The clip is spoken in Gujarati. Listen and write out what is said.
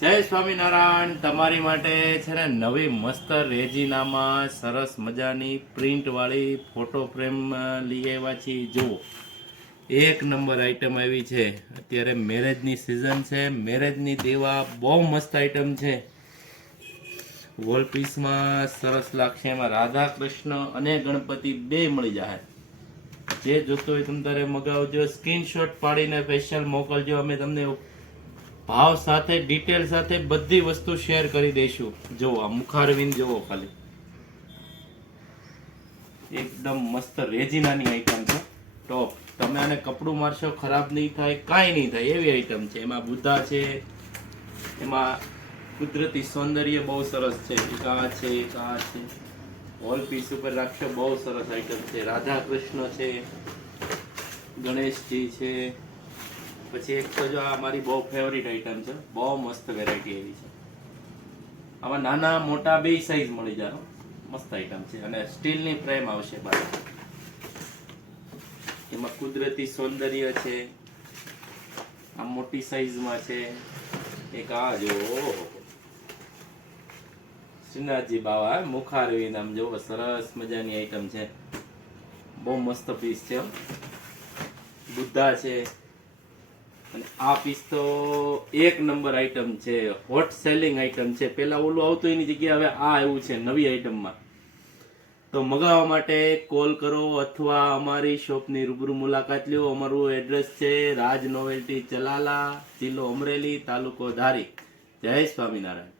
જય સ્વામિનારાયણ. તમારી માટે છે ને નવી મસ્ત રેજીનામાં સરસ મજાની પ્રિન્ટ વાળી ફોટો ફ્રેમ લઈ આવ્યા છીએ. જુઓ, એક નંબર આઈટમ આવી છે. અત્યારે મેરેજની સિઝન છે, મેરેજની દેવા બહુ મસ્ત આઈટમ છે. વોલ પીસમાં સરસ લાગશે. એમાં રાધા કૃષ્ણ અને ગણપતિ બે મળી જાય. જે જોતો હોય તમે તારે મગાવજો. સ્ક્રીનશોટ પાડીને સ્પેશિયલ મોકલજો. અમે તમને ભાવ સાથે ડિટેલ સાથે બધી વસ્તુ શેર કરી દઈશું. જો આ મુખારવિંદ જોવો, ખાલી એકદમ મસ્ત રેજીનાની આઈટમ છે. ટોપ. તમે આને કપડું મારશો ખરાબ નહીં થાય, કાંઈ નહીં થાય એવી આઈટમ છે. એમાં બુદ્ધા છે, એમાં કુદરતી સૌંદર્ય બહુ સરસ છે. એક આ છે, એક આ છે. વોલ પીસ ઉપર રાખશો, બહુ સરસ આઈટમ છે. રાધા કૃષ્ણ છે, ગણેશજી છે. પછી એક તો જો આ મારી બહુ ફેવરિટ આઈટમ છે. બહુ મસ્ત વેરાયટી એવી છે. આમાં નાના મોટા બે સાઈઝ મળી જાય. મસ્ત આઈટમ છે. અને સ્ટીલની ફ્રેમ આવશે બહાર. એમાં કુદરતી સૌંદર્ય છે. આ મોટી સાઈઝમાં છે. એક આ જો શ્રીનાથજી બાવા મુખારવિંદ, આમ જો સરસ મજાની આઈટમ છે. બહુ મસ્ત પીસ છે. બુદ્ધા છે. અને આ પીસ તો એક નંબર આઈટમ છે. હોટ સેલિંગ આઈટમ છે. પેલા ઓલું આવતું એની જગ્યાએ હવે આ આવ્યું છે નવી આઈટમમાં. તો મગાવવા માટે કોલ કરો અથવા અમારી શોપની રૂબરૂ મુલાકાત લ્યો. અમારું એડ્રેસ છે રાજ નોવેલ્ટી, ચલાલા, જિલ્લો અમરેલી, તાલુકો ધારી. જય સ્વામિનારાયણ.